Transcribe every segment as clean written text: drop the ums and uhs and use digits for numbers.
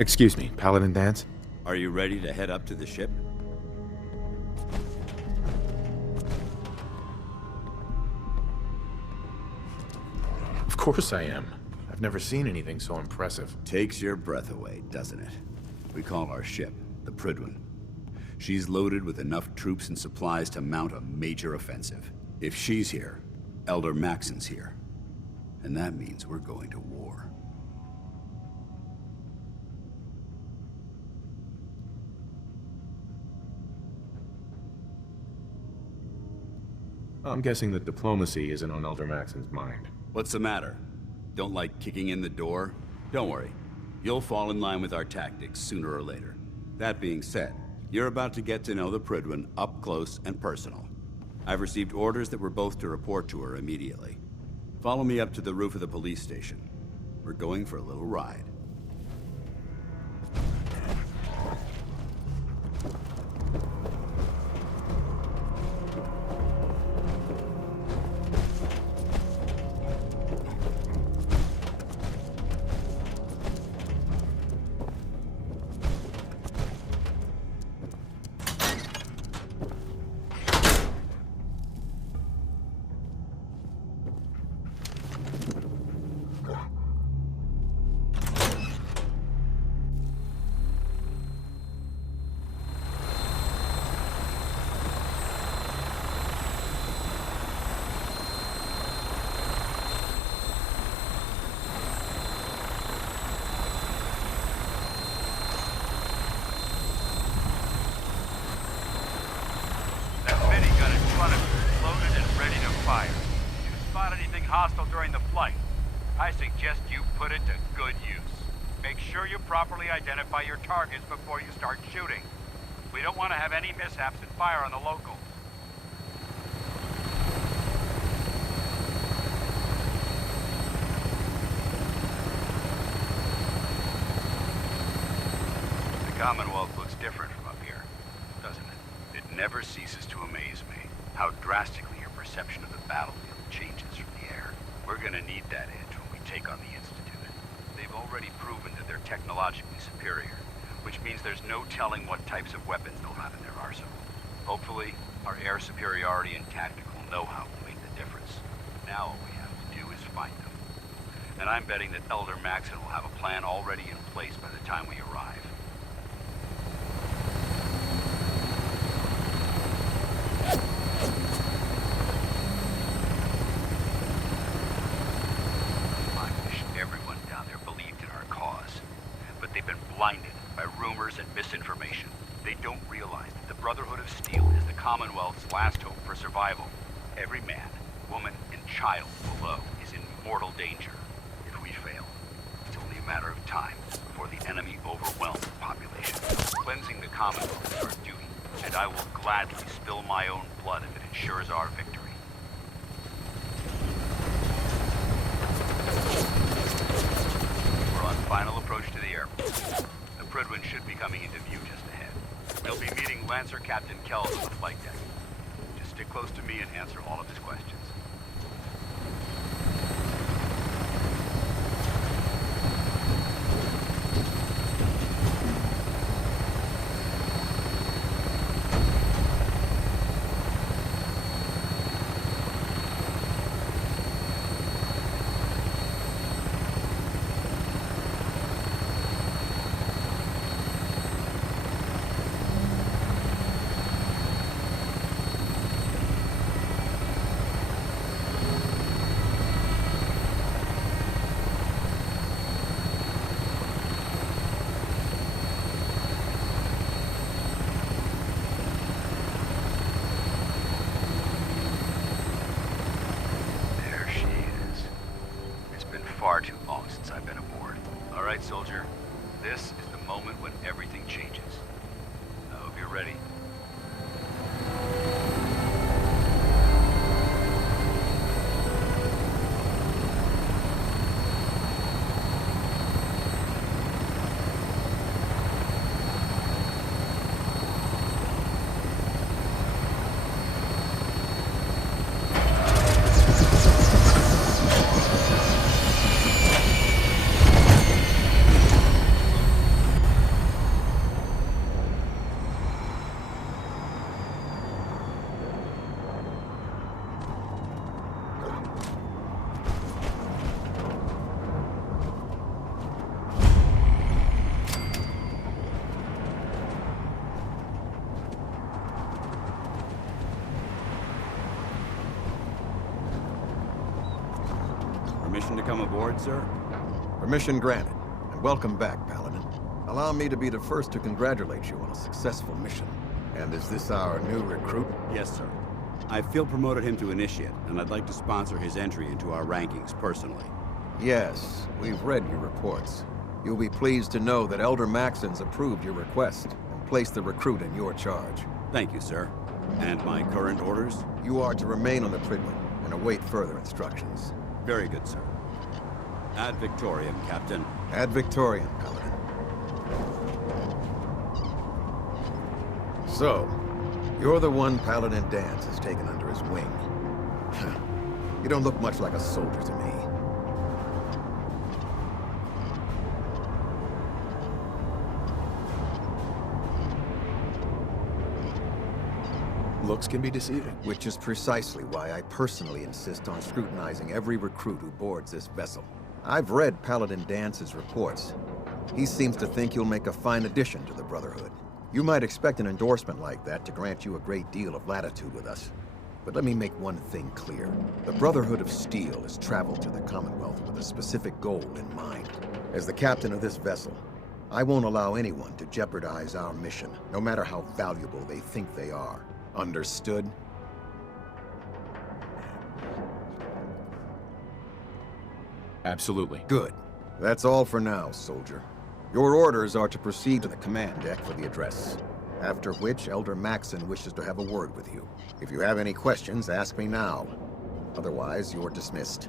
Excuse me, Paladin Dance? Are you ready to head up to the ship? Of course I am. I've never seen anything so impressive. Takes your breath away, doesn't it? We call our ship the Pridwen. She's loaded with enough troops and supplies to mount a major offensive. If she's here, Elder Maxson's here. And that means we're going to war. I'm guessing that diplomacy isn't on Elder Maxson's mind. What's the matter? Don't like kicking in the door? Don't worry. You'll fall in line with our tactics sooner or later. That being said, you're about to get to know the Pridwen up close and personal. I've received orders that we're both to report to her immediately. Follow me up to the roof of the police station. We're going for a little ride. Hostile during the flight. I suggest you put it to good use. Make sure you properly identify your targets before you start shooting. We don't want to have any mishaps and fire on the locals. The Commonwealth looks different from up here, doesn't it? It never ceases to amaze me how drastically your perception of the battlefield changes from the air. We're gonna need that edge when we take on the Institute. They've already proven that they're technologically superior, which means there's no telling what types of weapons they'll have in their arsenal. Hopefully, our air superiority and tactical know-how will make the difference. Now all we have to do is find them. And I'm betting that Elder Maxson will have a plan already in place by the time we arrive. Blinded by rumors and misinformation. They don't realize that the Brotherhood of Steel is the Commonwealth's last hope for survival. Every man, woman, and child below is in mortal danger. If we fail, it's only a matter of time before the enemy overwhelms the population. Cleansing the Commonwealth is our duty, and I will gladly spill my own blood if it ensures our victory. We're on final approach to the airport. The Pridwen should be coming into view just ahead. We'll be meeting Lancer Captain Kells on the flight deck. Just stick close to me and answer all of his questions. Far too long since I've been aboard. All right, soldier. This is the moment when everything changes. I hope you're ready. come aboard, sir? Permission granted, and welcome back, Paladin. Allow me to be the first to congratulate you on a successful mission. And is this our new recruit? Yes, sir. I feel promoted him to initiate, and I'd like to sponsor his entry into our rankings personally. Yes, we've read your reports. You'll be pleased to know that Elder Maxson's approved your request and placed the recruit in your charge. Thank you, sir. And my current orders? You are to remain on the Pridwen and await further instructions. Very good, sir. Ad Victoriam, Captain. Ad Victoriam, Paladin. So, you're the one Paladin Danse has taken under his wing. You don't look much like a soldier to me. Looks can be deceiving. Which is precisely why I personally insist on scrutinizing every recruit who boards this vessel. I've read Paladin Dance's reports. He seems to think you'll make a fine addition to the Brotherhood. You might expect an endorsement like that to grant you a great deal of latitude with us. But let me make one thing clear. The Brotherhood of Steel has traveled to the Commonwealth with a specific goal in mind. As the captain of this vessel, I won't allow anyone to jeopardize our mission, no matter how valuable they think they are. Understood? Absolutely. Good. That's all for now, soldier. Your orders are to proceed to the command deck for the address. After which, Elder Maxson wishes to have a word with you. If you have any questions, ask me now. Otherwise, you're dismissed.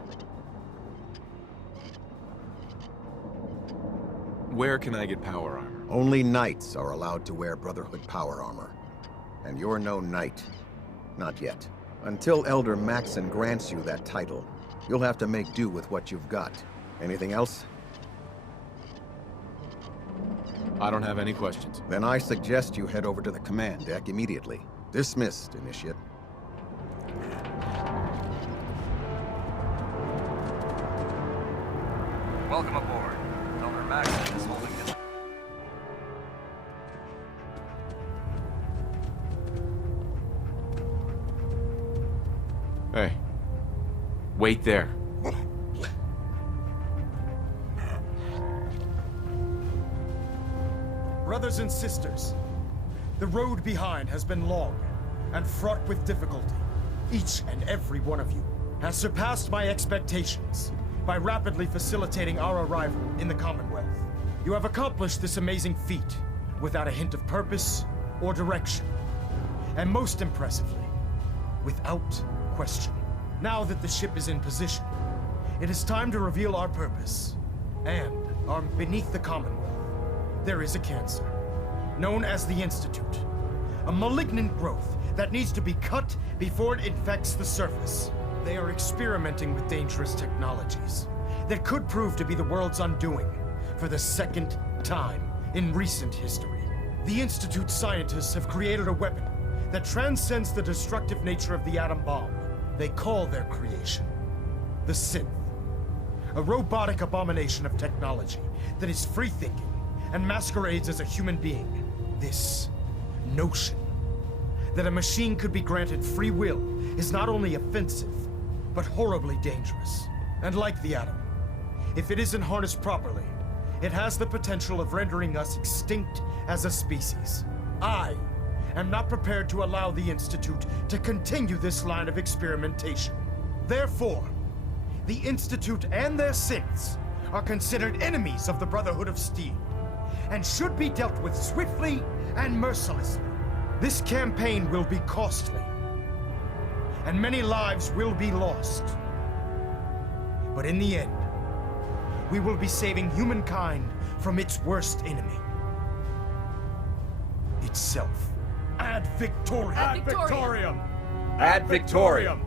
Where can I get power armor? Only knights are allowed to wear Brotherhood power armor. And you're no knight. Not yet. Until Elder Maxson grants you that title, you'll have to make do with what you've got. Anything else? I don't have any questions. Then I suggest you head over to the command deck immediately. Dismissed, Initiate. Welcome aboard. Elder Maxson is holding his... Hey. Wait there. Brothers and sisters, the road behind has been long and fraught with difficulty. Each and every one of you has surpassed my expectations by rapidly facilitating our arrival in the Commonwealth. You have accomplished this amazing feat without a hint of purpose or direction. And most impressively, without question. Now that the ship is in position, it is time to reveal our purpose. And beneath the Commonwealth, there is a cancer, known as the Institute. A malignant growth that needs to be cut before it infects the surface. They are experimenting with dangerous technologies that could prove to be the world's undoing for the second time in recent history. The Institute scientists have created a weapon that transcends the destructive nature of the atom bomb. They call their creation the Synth. A robotic abomination of technology that is free-thinking and masquerades as a human being. This notion that a machine could be granted free will is not only offensive, but horribly dangerous. And like the atom, if it isn't harnessed properly, it has the potential of rendering us extinct as a species. I am not prepared to allow the Institute to continue this line of experimentation. Therefore, the Institute and their synths are considered enemies of the Brotherhood of Steel, and should be dealt with swiftly and mercilessly. This campaign will be costly, and many lives will be lost. But in the end, we will be saving humankind from its worst enemy. Itself. Ad Victoriam! Ad Victoriam! Ad Victoriam!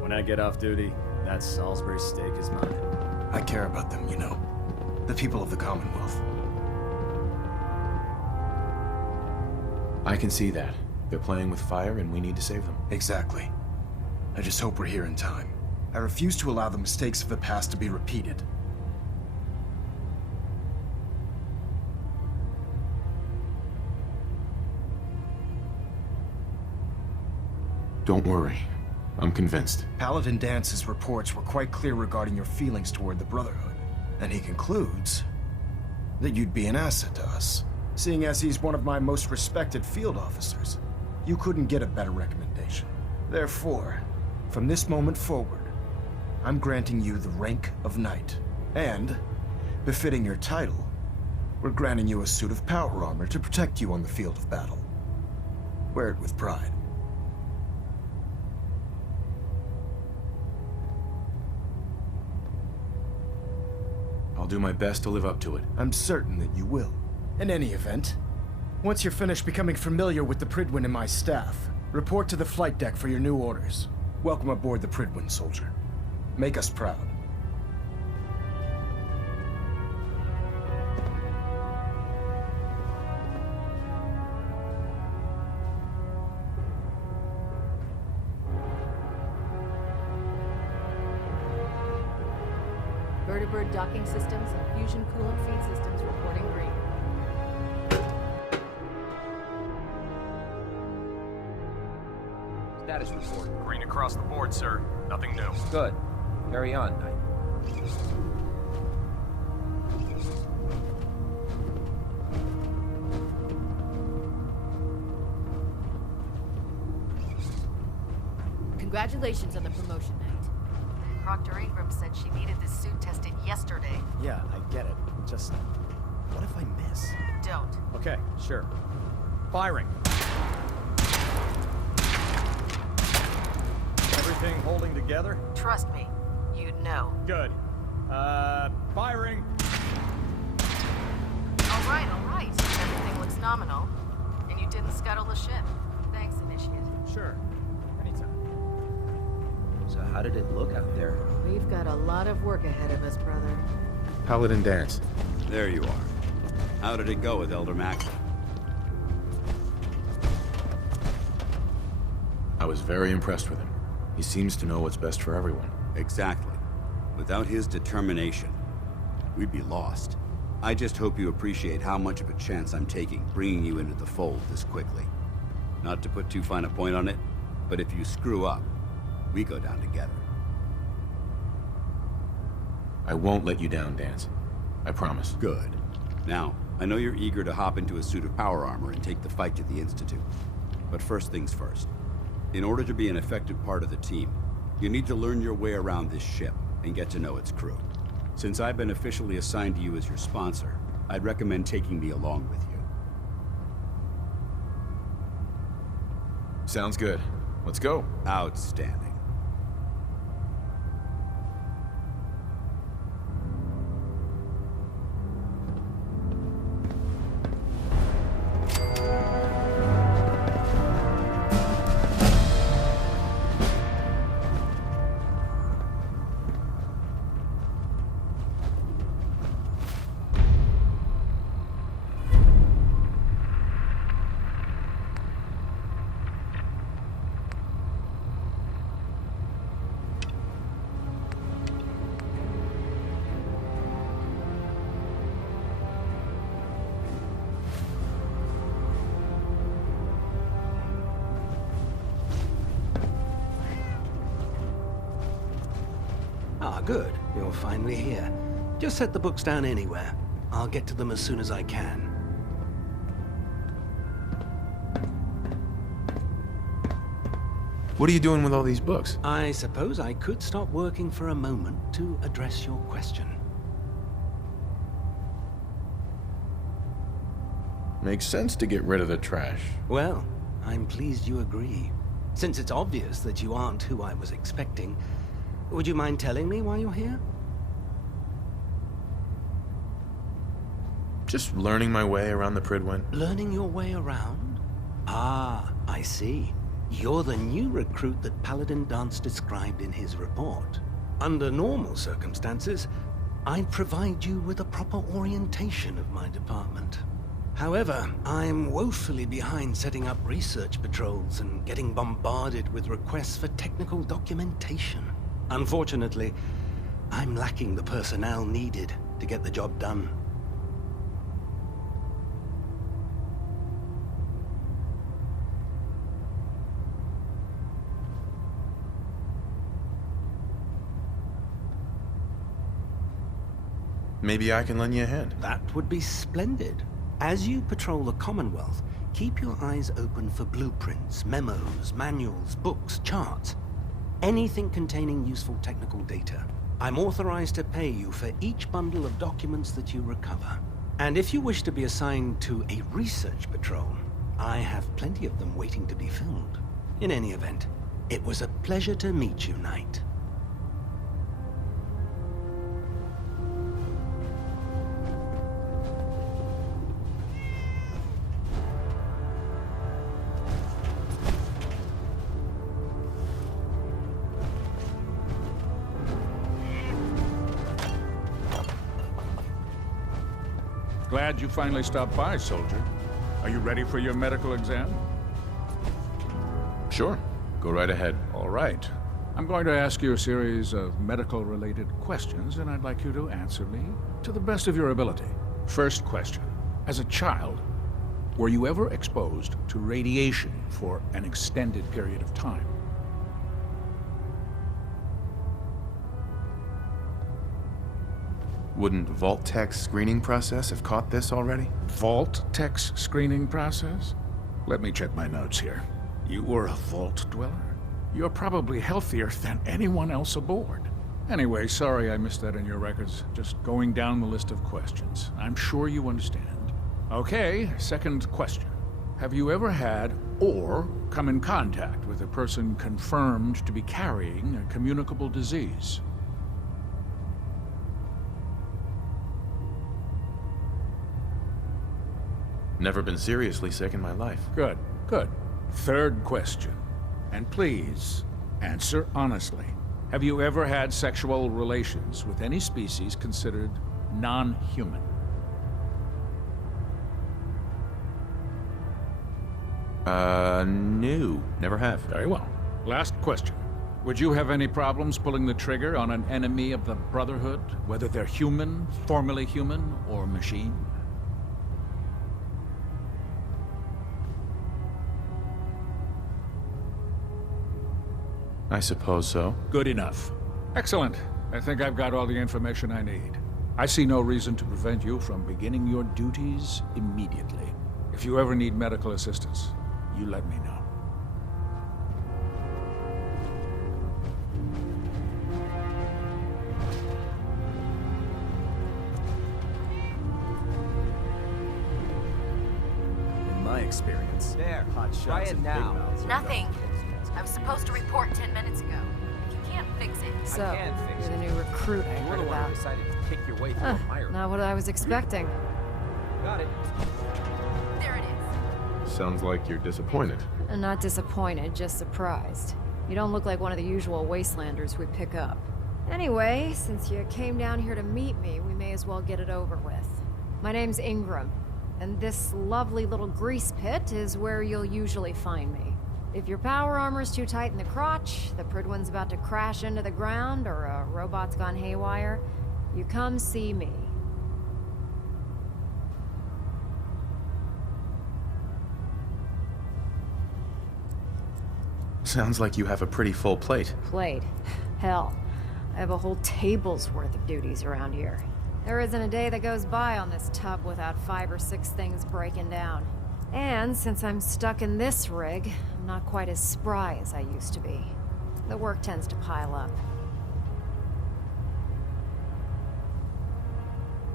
When I get off duty, that Salisbury steak is mine. I care about them, you know. The people of the Commonwealth. I can see that. They're playing with fire and we need to save them. Exactly. I just hope we're here in time. I refuse to allow the mistakes of the past to be repeated. Don't worry. I'm convinced. Paladin Dance's reports were quite clear regarding your feelings toward the Brotherhood. And he concludes that you'd be an asset to us. Seeing as he's one of my most respected field officers, you couldn't get a better recommendation. Therefore, from this moment forward, I'm granting you the rank of Knight. And, befitting your title, we're granting you a suit of power armor to protect you on the field of battle. Wear it with pride. I'll do my best to live up to it. I'm certain that you will. In any event, once you're finished becoming familiar with the Pridwen and my staff, report to the flight deck for your new orders. Welcome aboard the Pridwen, soldier. Make us proud. Vertibird docking systems and fusion coolant feed systems reporting green. Status report. Green across the board, sir. Nothing new. Good. Carry on, Knight. Congratulations on the promotion, Knight. Proctor Ingram said she needed this suit tested yesterday. Yeah, I get it. Just, what if I miss? Don't. Okay, sure. Firing. Everything holding together? Trust me, you'd know. Good. Firing. All right. Everything looks nominal. And you didn't scuttle the ship. Thanks, Initiate. Sure. Anytime. So how did it look out there? We've got a lot of work ahead of us, brother. Paladin Dance. There you are. How did it go with Elder Maxson? I was very impressed with him. He seems to know what's best for everyone. Exactly. Without his determination, we'd be lost. I just hope you appreciate how much of a chance I'm taking bringing you into the fold this quickly. Not to put too fine a point on it, but if you screw up, we go down together. I won't let you down, Dance. I promise. Good. Now, I know you're eager to hop into a suit of power armor and take the fight to the Institute. But first things first. In order to be an effective part of the team, you need to learn your way around this ship and get to know its crew. Since I've been officially assigned to you as your sponsor, I'd recommend taking me along with you. Sounds good. Let's go. Outstanding. Ah, good. You're finally here. Just set the books down anywhere. I'll get to them as soon as I can. What are you doing with all these books? I suppose I could stop working for a moment to address your question. Makes sense to get rid of the trash. Well, I'm pleased you agree. Since it's obvious that you aren't who I was expecting, would you mind telling me why you're here? Just learning my way around the Pridwen. Learning your way around? Ah, I see. You're the new recruit that Paladin Dance described in his report. Under normal circumstances, I'd provide you with a proper orientation of my department. However, I'm woefully behind setting up research patrols and getting bombarded with requests for technical documentation. Unfortunately, I'm lacking the personnel needed to get the job done. Maybe I can lend you a hand. That would be splendid. As you patrol the Commonwealth, keep your eyes open for blueprints, memos, manuals, books, charts. Anything containing useful technical data. I'm authorized to pay you for each bundle of documents that you recover. And if you wish to be assigned to a research patrol, I have plenty of them waiting to be filled. In any event, it was a pleasure to meet you, Knight. Glad you finally stopped by, soldier. Are you ready for your medical exam? Sure. Go right ahead. All right. I'm going to ask you a series of medical-related questions, and I'd like you to answer me to the best of your ability. First question. As a child, were you ever exposed to radiation for an extended period of time? Wouldn't Vault-Tech's screening process have caught this already? Vault-Tech's screening process? Let me check my notes here. You were a Vault dweller? You're probably healthier than anyone else aboard. Anyway, sorry I missed that in your records. Just going down the list of questions. I'm sure you understand. Okay, second question. Have you ever had or come in contact with a person confirmed to be carrying a communicable disease? Never been seriously sick in my life. Good, good. Third question. And please, answer honestly. Have you ever had sexual relations with any species considered non-human? No. Never have. Very well. Last question. Would you have any problems pulling the trigger on an enemy of the Brotherhood, whether they're human, formerly human, or machine? I suppose so. Good enough. Excellent. I think I've got all the information I need. I see no reason to prevent you from beginning your duties immediately. If you ever need medical assistance, you let me know. In my experience, There, hot shots try it and now. big mouths are Nothing. no kids. I was supposed to report 10 minutes ago. You can't fix it. So, I can fix you're the it. new recruit I You're heard the one about. who decided to kick your way through a fire. Not what I was expecting. Got it. There it is. Sounds like you're disappointed. I'm not disappointed, just surprised. You don't look like one of the usual wastelanders we pick up. Anyway, since you came down here to meet me, we may as well get it over with. My name's Ingram, and this lovely little grease pit is where you'll usually find me. If your power armor's too tight in the crotch, the Pridwen's about to crash into the ground, or a robot's gone haywire, you come see me. Sounds like you have a pretty full plate. Plate. Hell, I have a whole table's worth of duties around here. There isn't a day that goes by on this tub without 5 or 6 things breaking down. And since I'm stuck in this rig, I'm not quite as spry as I used to be. The work tends to pile up.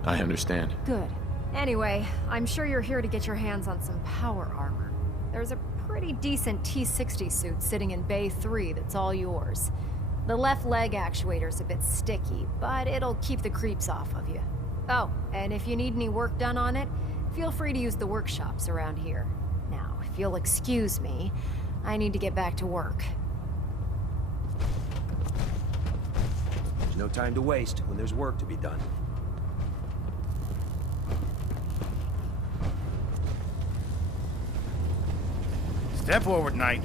I understand. Good. Anyway, I'm sure you're here to get your hands on some power armor. There's a pretty decent T-60 suit sitting in Bay 3 that's all yours. The left leg actuator's a bit sticky, but it'll keep the creeps off of you. Oh, and if you need any work done on it, feel free to use the workshops around here. Now, if you'll excuse me, I need to get back to work. There's no time to waste when there's work to be done. Step forward, Knight.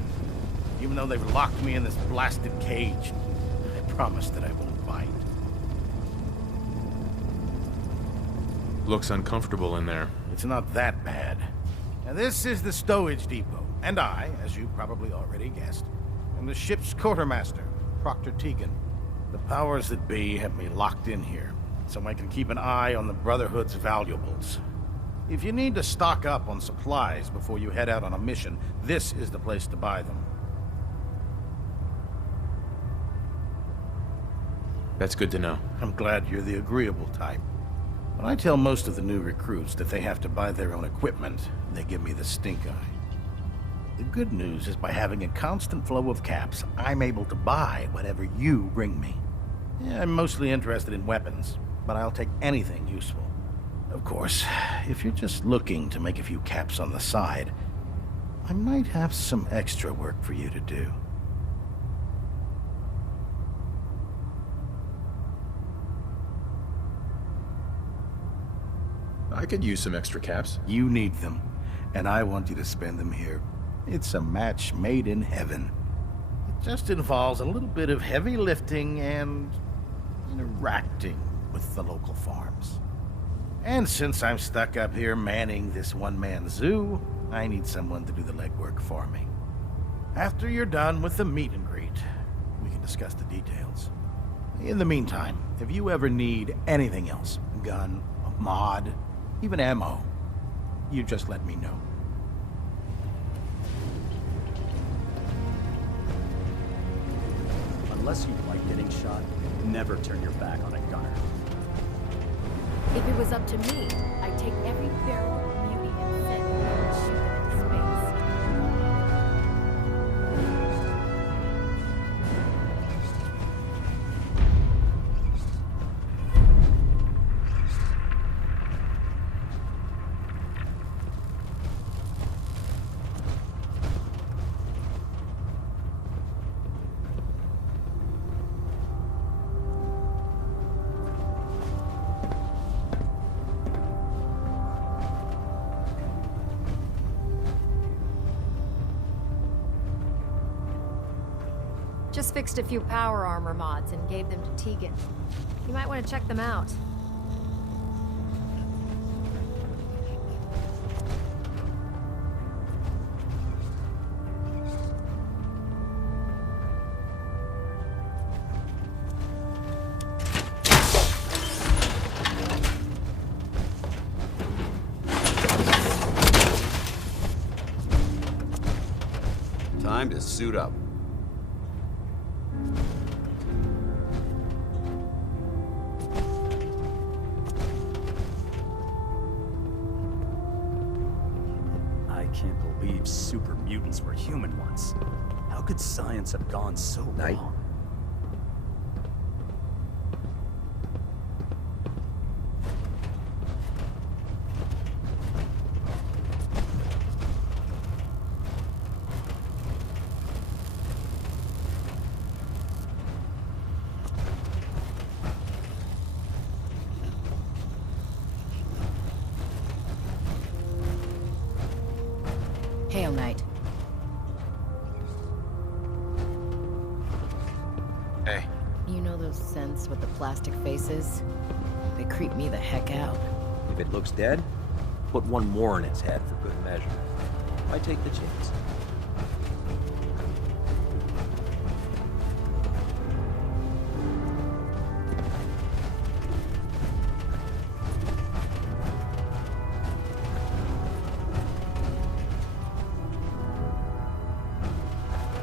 Even though they've locked me in this blasted cage, I promise that I won't bite. Looks uncomfortable in there. It's not that bad. Now, this is the stowage depot, and I, as you probably already guessed, am the ship's quartermaster, Proctor Tegan. The powers that be have me locked in here, so I can keep an eye on the Brotherhood's valuables. If you need to stock up on supplies before you head out on a mission, this is the place to buy them. That's good to know. I'm glad you're the agreeable type. When I tell most of the new recruits that they have to buy their own equipment, they give me the stink eye. The good news is by having a constant flow of caps, I'm able to buy whatever you bring me. Yeah, I'm mostly interested in weapons, but I'll take anything useful. Of course, if you're just looking to make a few caps on the side, I might have some extra work for you to do. I could use some extra caps. You need them, and I want you to spend them here. It's a match made in heaven. It just involves a little bit of heavy lifting and interacting with the local farms. And since I'm stuck up here manning this one-man zoo, I need someone to do the legwork for me. After you're done with the meet and greet, we can discuss the details. In the meantime, if you ever need anything else, a gun, a mod, even ammo, you just let me know. Unless you like getting shot, never turn your back on a gunner. If it was up to me, I'd take every barrel of beauty and send it and shoot it into space. Just fixed a few power armor mods and gave them to Tegan. You might want to check them out. Time to suit up. I can't believe super mutants were human once. How could science have gone so wrong? Hail, Knight. Hey. You know those scents with the plastic faces? They creep me the heck out. If it looks dead, put one more in its head for good measure. Why take the chance?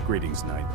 Greetings, Knight.